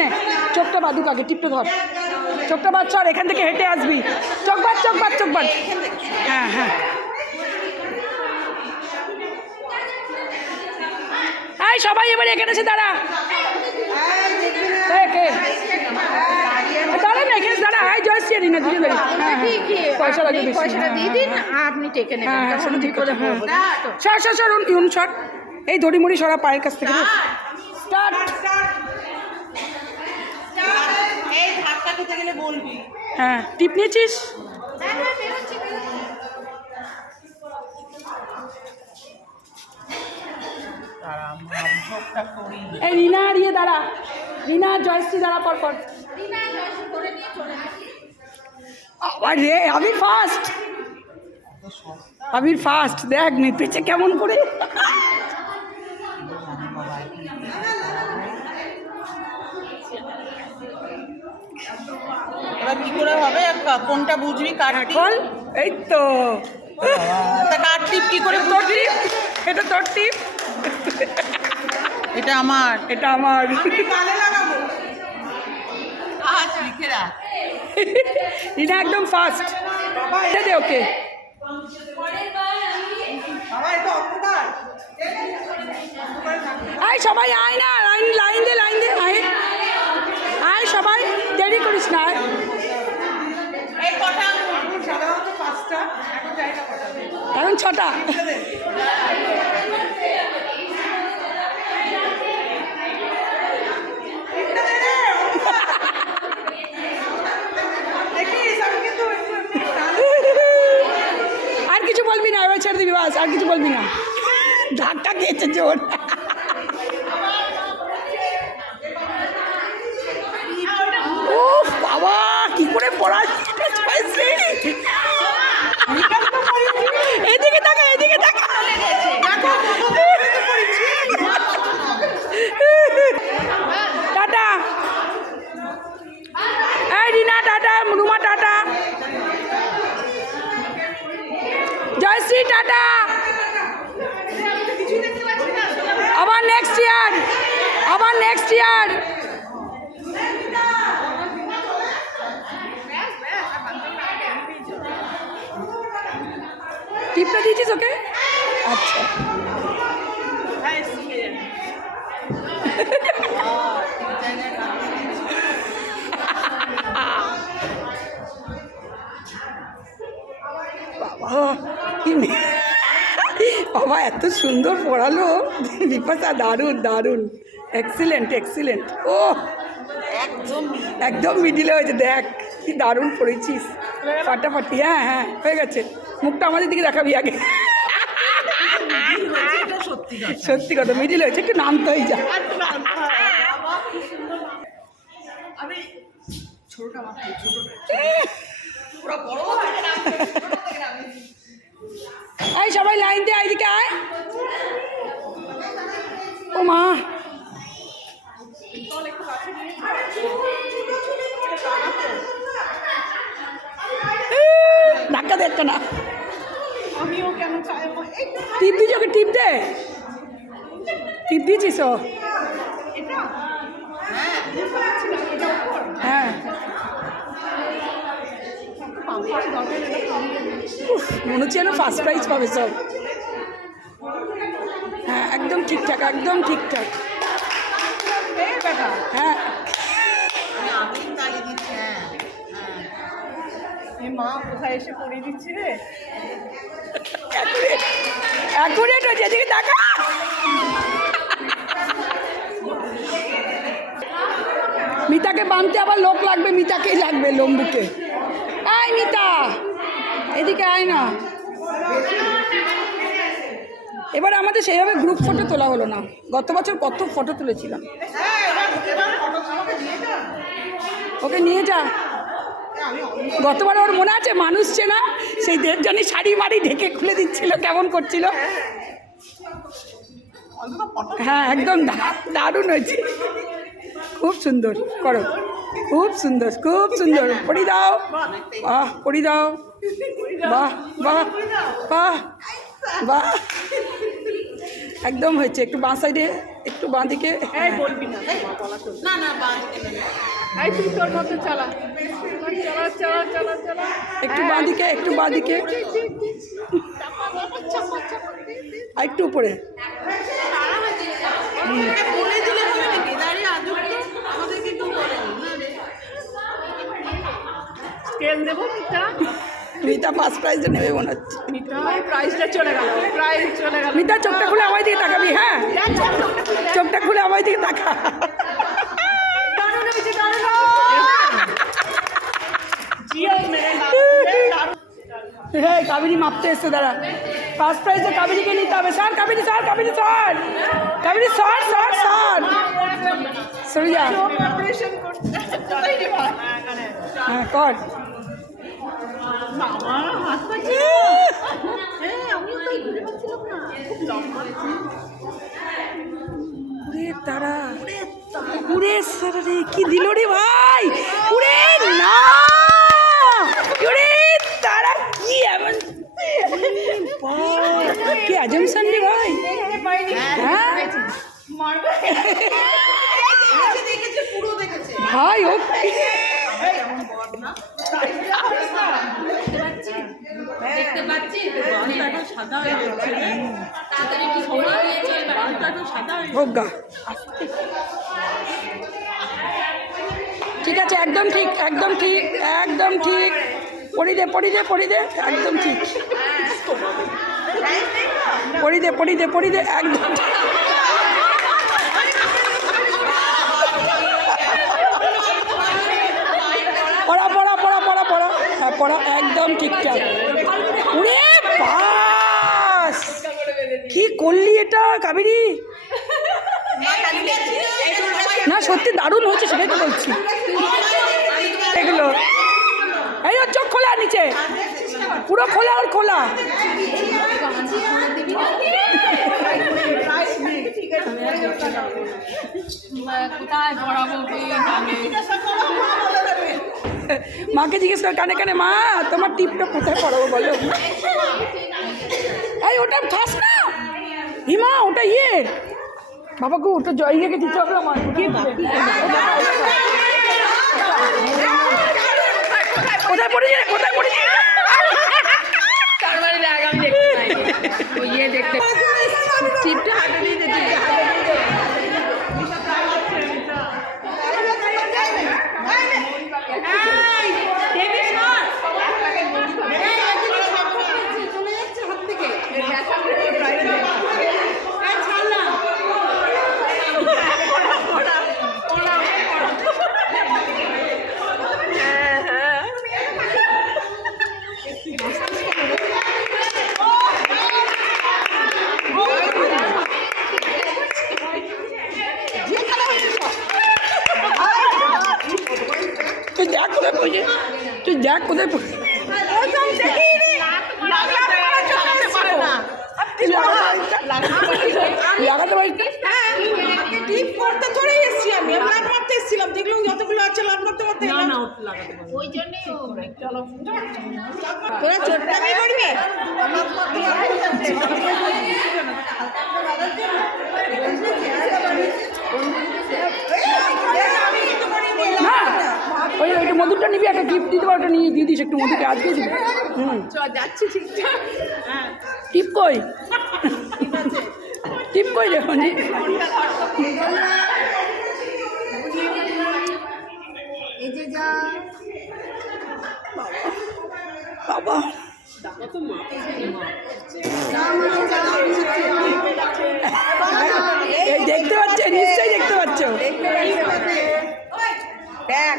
নে, চোখটা বাঁধুক আগে, টিপটা ধর, চোখটা বাঁধ, চল এখান থেকে হেঁটে আসবি, চোখ বাঁধ, চোখ বাঁধ, চোখ বাঁধ। হ্যাঁ হ্যাঁ, এই সবাই এবার এখানে এসে দাঁড়া, দাঁড়া না এখানে দাঁড়া। হাই জয়শ্রী রিনা, দুজন দাঁড়া। পয়সা লাগে, পয়সাটা দিয়ে দিন, আপনি টেকে নেবেন। হ্যাঁ সেটা ঠিক করে। হ্যাঁ সর সর সর, ইউন সর, এই দড়ি মুড়ি সরা পায়ের কাছ থেকে। স্টার্ট। এই ধাক্কা দিতে গেলে বলবি। হ্যাঁ টিপ নিয়েছিস? এই রিনা আর ইয়ে দাঁড়া, রিনা জয়শ্রী দাঁড়া পর পর। আরে আমি ফার্স্ট, আবির ফার্স্ট, দেখ মেপেছে কেমন করে। এবার কি করে হবে, কোনটা বুঝবি কার এখন? এই তো তা কার টিপ কি করে তোর টিপ, এটা তোর টিপ, এটা আমার, এটা আমার। কালে লাগাবো, আজ লিখে রাখ। রিনা একদম ফার্স্ট, এটা দে ওকে। আয় সবাই আয় না, লাইন লাইন দে, লাইন দে, আয় আয় সবাই, দেরি করিস না। এই কটা সাধারণত 5টা, এখন জায়গা কটা? এখন 6টা। আর কিছু বলবি না, এবার ছেড়ে দিবি, বাস আর কিছু বলবি না, ধাক্কা খেয়েছে জোর। উফ বাবা, কি করে পড়াস এদিকে তাকা, এদিকে তাকা। টাটা, এই Rina tata, Ruma tata, Joyshree tata, আবার নেক্সট ইয়ার, আবার নেক্সট ইয়ার। টিপটা দিয়েছিস ওকে? আচ্ছা বাবা, কি বাবা এত সুন্দর পড়ালো বিপাশা, দারুণ দারুণ, এক্সিলেন্ট এক্সিলেন্ট। ও একদম একদম মিডিলে হয়েছে, দেখ কি দারুণ পড়েছিস, ফাটাফাটি। হ্যাঁ হ্যাঁ হয়ে গেছে, মুখটা আমাদের দিকে দেখাবি আগে। সত্যি কথা, মিডিল হয়েছে, একটু নামতে হয়ে যা। আমি ছোটটা মাত্র, ছোটটা পুরো বড়। এই সবাই লাইন দিয়ে এইদিকে আয়। ও মা, ধাক্কা দে একটা না, আমিও কেন চাই, টিপ দিয়েছি ওকে, টিপ দে, টিপ দিয়েছিস ও? হ্যাঁ মনে হচ্ছে যেন ফার্স্ট প্রাইজ পাবে সব। হ্যাঁ একদম ঠিকঠাক, একদম ঠিকঠাক। হ্যাঁ আমি তালি দিচ্ছি। হ্যাঁ এই মা কোথায় এসে পড়িয়ে দিচ্ছি রে। অ্যাকুরেট হয়েছে, এদিকে দেখা। মিতাকে বাঁধতে আবার লোক লাগবে, মিতাকেই লাগবে লম্বুকে। আয় মিতা, এদিকে আয় না। এবার আমাদের সেইভাবে গ্রুপ ফটো তোলা হলো না, গত বছর কত ফটো তুলেছিলাম। ওকে নিয়ে যা, গতবার ওর মনে আছে মানুষ চেনা, সেই দেড়জনই শাড়ি মাড়ি ঢেকে খুলে দিচ্ছিল, কেমন করছিল। হ্যাঁ একদম দারুণ হয়েছে, খুব সুন্দর করো, খুব সুন্দর, খুব সুন্দর। পড়ি দাও, বাহ পড়ি দাও, বাহ বাহ বাহ বাহ, একদম হয়েছে। একটু বাঁ সাইডে একটু বাঁ দিকে। এই বলবি না বলা চলবে না না বাঁ দিকে না। এই তুই তোর মতো চালা চালা চালা চালা চালা একটু বাঁ দিকে, একটু বাঁ দিকে, আর একটু উপরে। বলে দিলে হবে নাকি? দাঁড়িয়ে আদর তো আমাদের কিন্তু বলেনি না রে। স্কেল দেবো মিতা মিতা ফার্স্ট প্রাইজটা নেবে মনে হচ্ছে। মিতা প্রাইসটা চলে গেল প্রাইস চলে গেল মিতা চোখটা খুলে আমার দিকে তাকাবি, হ্যাঁ চোখটা খুলে আমার দিকে তাকা। হ্যাঁ কাবেরি মাপতে এসছে, দাঁড়া ফার্স্ট প্রাইজে কাবেরিকে নিতে হবে। Sir Kaveri, sir Kaveri, sir Kaveri, sir sir sir সরে যা। অপারেশন করতে হ্যাঁ কর। উরে তারা, উরে সারা রে, কি দিল রে ভাই, উরে না, উরে তারা কি এমন কি আজমসান রে ভাই। হ্যাঁ দেখেছে পুরো দেখেছে। ভাই ও দেখতে পাচ্ছি সাদা হয়ে যাচ্ছে তাড়াতাড়ি একটু সরিয়ে দিয়েছে সাদা হয়ে হোগা। ঠিক আছে, একদম ঠিক, একদম ঠিক, একদম ঠিক। পড়ি দে, পড়ি দে, পড়ি দে, একদম ঠিক। পড়ি দে, পড়ি দে, পড়ি দে, একদম ঠিক। পড়া পড়া পড়া পড়া পড়া, হ্যাঁ পড়া, একদম ঠিকঠাক। উরে পাস, কি করলি এটা কাবেরি? না সত্যি দারুণ হয়েছে, সেটাই তো বলছি। এগুলো এই ওর চোখ খোলা, নিচে পুরো খোলা, আর খোলা। কোথায় পড়াবো মাকে জিজ্ঞেস কর কানে কানে, মা তোমার টিপটা কোথায় পড়াবো বলো। এই ওটা খাস না হিমা, ওটা ইয়ের বাবাকে, ওটা জয়কে দিতে হবে আমার। কোথায় পড়েছি, কোথায় পড়েছি? তার মানে দেখ আমি দেখতে পাই ওই ইয়ে দেখতে টিপটা হাতে দিয়ে দে, টিপটা হাতে দিয়ে দে। তুই দেখ কোথায় পড়েছে, তুই দেখ কোথায় পড়েছে। লাগাতে পারিস না? টিপ করতে থোড়াই এসেছি আমি, লাভ মারতে এসেছিলাম, দেখলাম যতগুলো আছে লাভ মারতে মারতে এলাম। ওই জন্যই ও চলো তোরা চোটটাই করবি? লাভ মারতে না ওই ওইটা মধুরটা নিবি, একটা গিফট দিতে পারো, ওটা নিয়ে দিয়ে দিস একটু মধুকে, আজকে দিবি। যাচ্ছি ঠিকঠাক টিপ কই, টিপ কই রে মঞ্জি? বাবা এই দেখতে পাচ্ছ, নিশ্চয়ই দেখতে পাচ্ছ। দেখ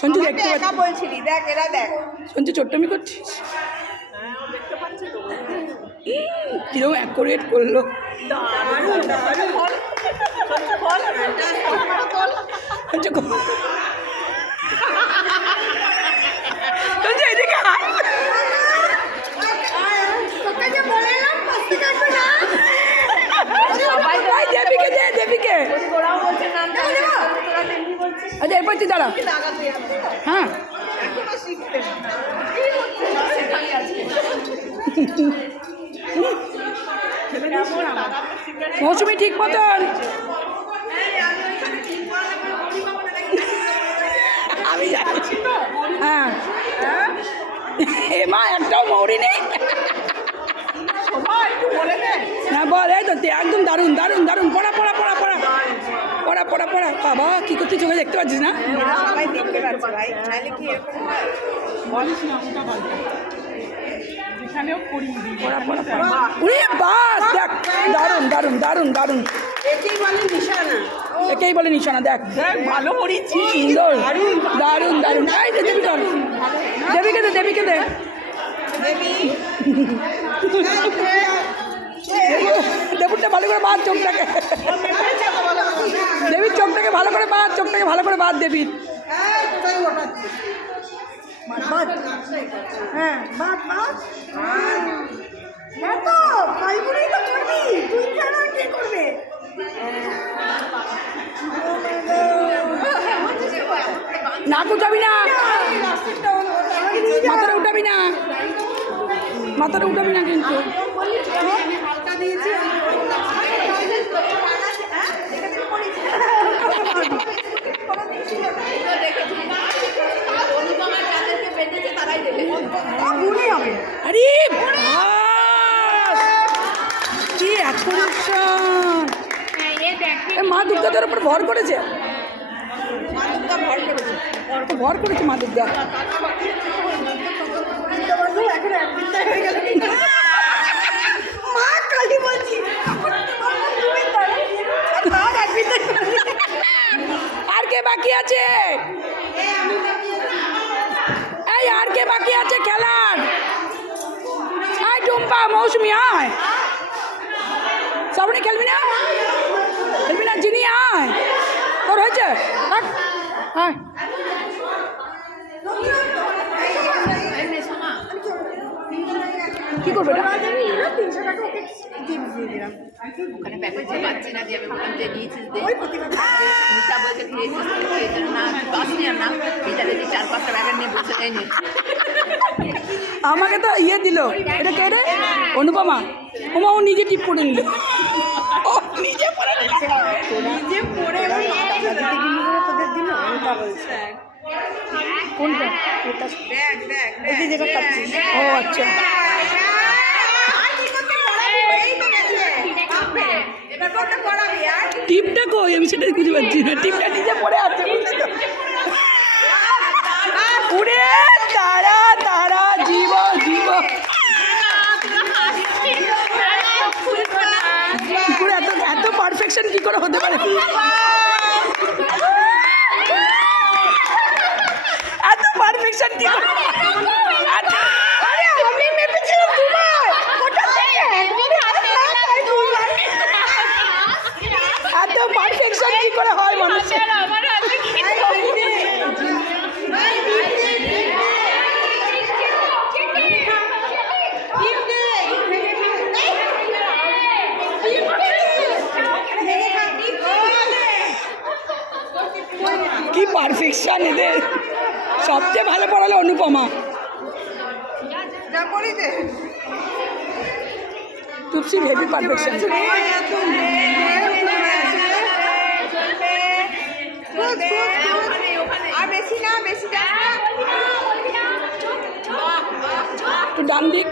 সঞ্জু দেখতে পাচ্ছ, বলছিলি, দেখ এরা দেখ। সঞ্জু চোট্টামি করছিস? কিরকম অ্যাকোরেট করলো। সঞ্জু এদিকে আয়। দেবীকে দে, দেবীকে। আচ্ছা এরপর তুই দাঁড়া, হ্যাঁ মৌসুমি ঠিক মতন এ মা একটাও মৌরি নেই। না বল, এই তো একদম দারুণ দারুণ দারুণ। পড়া পড়া পড়া পড়া পড়া পড়া পড়া। বাবা কি করতে চোখে দেখতে পাচ্ছিস না? সবাই দেখতে পাচ্ছে ভাই, নাহলে কি এরকম হয়? বলিস না ওটা বলতে। এখানেও পড়ি পড়া পড়া পড়া। উরে বাস, দেখ দারুণ দারুণ দারুণ দারুণ। একেই বলে নিশানা। একেই বলে নিশানা। দেখ ভালো পড়িছি, সুন্দর দারুণ দারুণ। এই দে দেবী চল, দেবীকে দে দেবীকে দে। দেবী দেবুরটা ভালো করে বাঁধ চোখটাকে, দেবীর চোখটাকে ভালো করে বাঁধ, চোখটাকে ভালো করে বাঁধ দেবীর। হ্যাঁ বাদ বাদ। তো ফাল্গুনেই তো করবি তুই, কেন কি করবে? নাক উঠাবি না, মাথাটা উঠাবি না, মাথাটা উঠাবি না কিন্তু। হালকা দিয়েছি আরে বাস, কি অ্যাকশন! মা দুর্গা তোর উপর ভর করেছে, ভর করেছে মা দুর্গা। মা কালী বলছি আর কে বাকি আছে? এই আর কে বাকি আছে খেলার? আয় টুম্পা, মৌসুমি আয়। শ্রাবণী খেলবি না? খেলবি না? জিনি আয়, তোর হয়েছে। আয় কি করবে এটা? 300 টাকা ওকে টিপস দিয়ে দিলাম। ওখানে প্যাকেজ পাচ্ছি না, দিয়ে আমি বললাম যে নিয়েছিস দে। নিশা বলছে খেয়েছিস তো, খেয়েছিস না বাস নিয়ে না, ভিতরে যে 4-5টা প্যাকেট নিয়ে বসে এই নে। আমাকে তো ইয়ে দিল, এটা কে রে? অনুপমা। ওমা ও নিজে টিপ করে নিল, ও নিজে পরে নিল। নিজে পড়ে টাকা দিতে গিয়ে করে তোদের দিল, আমি তা বলছি। কোনটা? দেখ দেখ এই যে যেটা খাচ্ছিস। ও আচ্ছা। টিপটা কই? আমি সেটাই খুঁজে পাচ্ছি না। টিপটা নিজে পড়ে আছে। উড়ে তারা তারা জীব জীব। কি করে এত এত পারফেকশন কি করে হতে পারে? এত পারফেকশন কি করে? আরে আমি মেপেছিলাম দুবার, ওটা দেখে এত পারফেকশন কি করে হয় মানুষের? কি পারফেকশন এদের! সবচেয়ে ভালো পড়ালো অনুপমা। টুপসির হেভি পারফেকশন। আর বেশি না, বেশি না। একটু ডান দিক।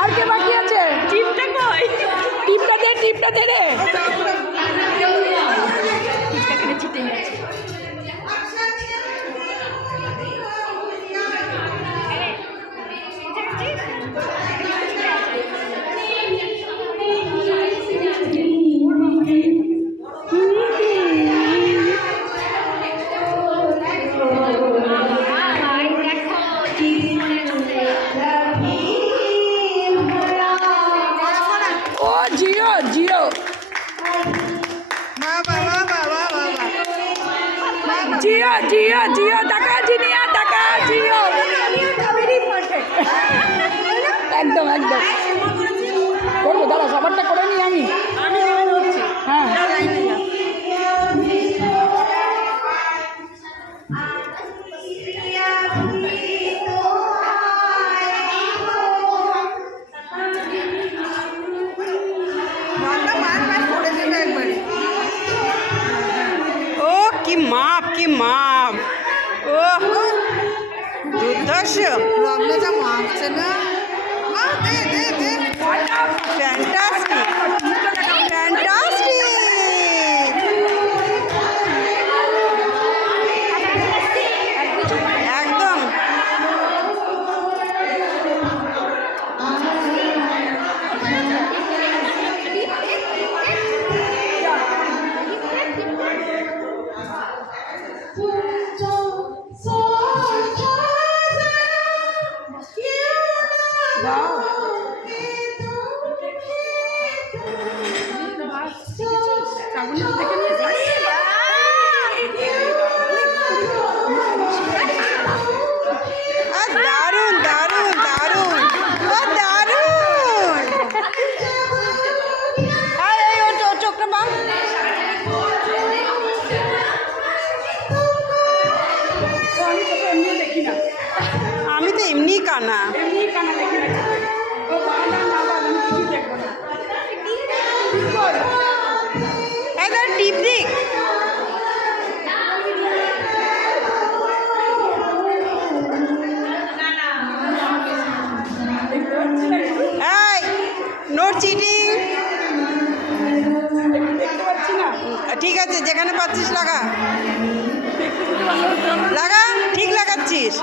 আর কে বাকি আছে? টিপটা কই? টিপটা দে, টিপটা দে রে। ও জিরো জিরো জিও জিও জিও, টাকা জিনিয়া, টাকা জিও। একদম একদম করবো, দাঁড়া সবারটা করে নিই আমি। হ্যাঁ আসছো? রত্নটা মাপছে না ফ্যান্টাস্টিক একদম। দারুণ দারুণ দারুণ দারুণ। এই ওর চোখটা বাম। আমি তোকে এমনি দেখি না, আমি তো এমনি কানা। এমনি কানা দেখি না। ও বাবা না বাবা আমি কিছু দেখবো না। একদম টিপ দিক। এই নো চিটিং। দেখতে পাচ্ছি না, ঠিক আছে, যেখানে পাচ্ছিস লাগা লাগা, ঠিক লাগাচ্ছিস।